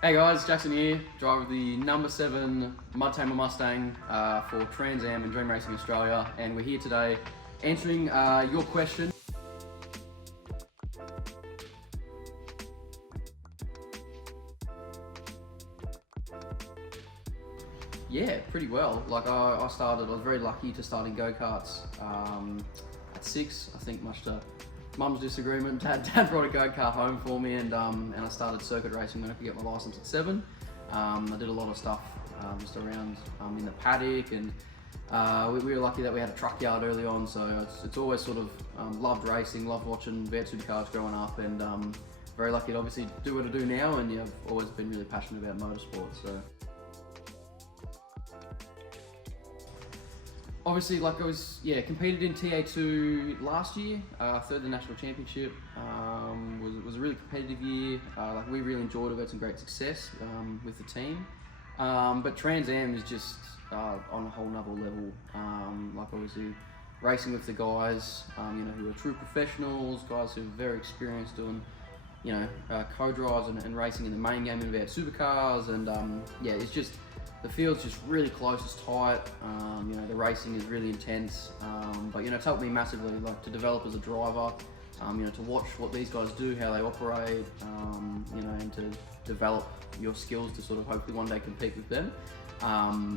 Hey guys, Jackson here, driver of the number 7 MUDTAMER Mustang for Trans Am and Dream Racing Australia, and we're here today answering your question. Yeah, pretty well. Like I was very lucky to start in go-karts at 6, I think, much to Mum's disagreement. Dad brought a go-kart home for me, and I started circuit racing when I could get my license at 7. I did a lot of stuff just around in the paddock, and we were lucky that we had a truck yard early on, so it's always sort of loved racing, loved watching V8 supercars growing up, and very lucky to obviously do what I do now, and yeah, I've always been really passionate about motorsport. So obviously, like competed in TA2 last year, third the national championship. Was a really competitive year. Like we really enjoyed it. We had some great success with the team. But Trans Am is just on a whole nother level. Like obviously racing with the guys, who are true professionals, guys who are very experienced doing, co-drives and racing in the main game in V8 supercars, and yeah, it's just. The field's just really close, it's tight, the racing is really intense, but it's helped me massively, like to develop as a driver, to watch what these guys do, how they operate, and to develop your skills to sort of hopefully one day compete with them,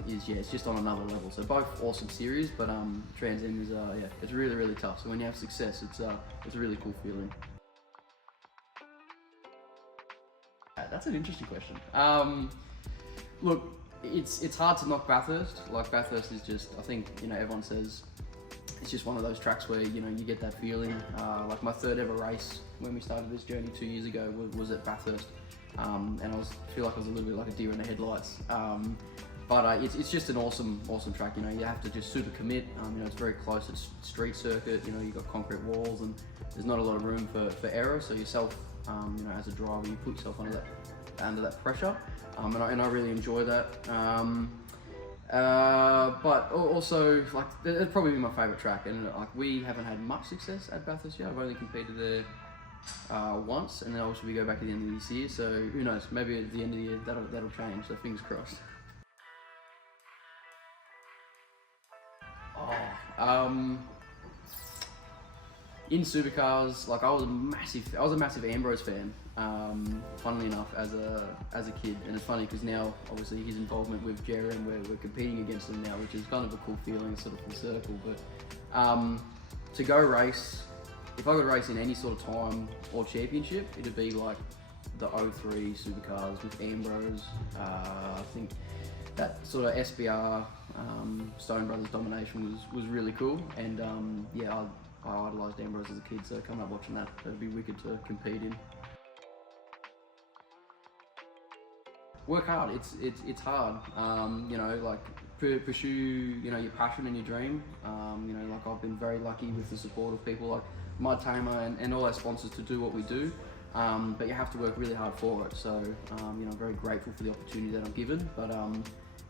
it's just on another level. So both awesome series, but Trans Am is, it's really, really tough. So when you have success, it's a really cool feeling. That's an interesting question. Look, it's hard to knock Bathurst. Like Bathurst is just, I think, everyone says it's just one of those tracks where, you get that feeling. Like my third ever race when we started this journey 2 years ago was at Bathurst. And I feel like I was a little bit like a deer in the headlights. But it's just an awesome track. You have to just super commit. It's very close. It's street circuit. You've got concrete walls, and there's not a lot of room for error. So yourself, as a driver, you put yourself under that pressure, and I really enjoy that. But also, like, it'd probably be my favourite track, and like we haven't had much success at Bathurst yet. I've only competed there once, and then obviously we go back at the end of this year. So who knows? Maybe at the end of the year that'll change. So fingers crossed. In supercars, like I was a massive Ambrose fan. Funnily enough, as a kid, and it's funny because now obviously his involvement with Jerry, and we're competing against him now, which is kind of a cool feeling, sort of full circle. But to go race, if I could race in any sort of time or championship, it'd be like the 03 supercars with Ambrose. I think that sort of SBR Stone Brothers domination was really cool, and I idolised Ambrose as a kid, so coming up watching that'd be wicked to compete in. Work hard. It's hard. Like pursue your passion and your dream. Like I've been very lucky with the support of people like MUDTAMER and all our sponsors to do what we do. But you have to work really hard for it. So I'm very grateful for the opportunity that I'm given. But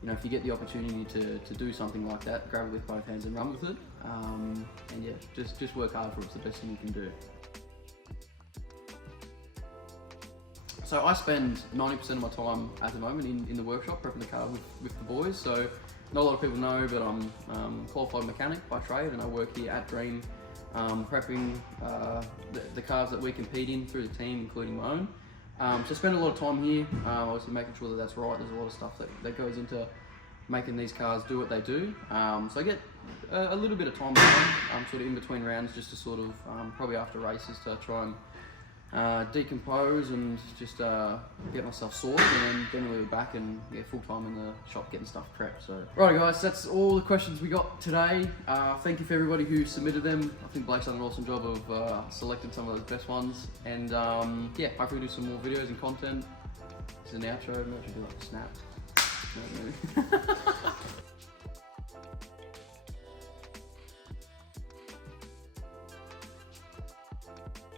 if you get the opportunity to do something like that, grab it with both hands and run with it. And yeah, just work hard for it. It's the best thing you can do. So I spend 90% of my time at the moment in the workshop prepping the car with the boys. So not a lot of people know, but I'm a qualified mechanic by trade, and I work here at Dream prepping the cars that we compete in through the team, including my own. So I spend a lot of time here, obviously making sure that that's right. There's a lot of stuff that goes into making these cars do what they do. So I get a little bit of time sort of in between rounds, just to sort of, probably after races, to try and decompose and just get myself sorted, and then generally back and full time in the shop getting stuff prepped. So right guys, that's all the questions we got today. Thank you for everybody who submitted them. I think Blake's done an awesome job of selecting some of those best ones, and hopefully do some more videos and content. This is an outro. Maybe I should do like a snap.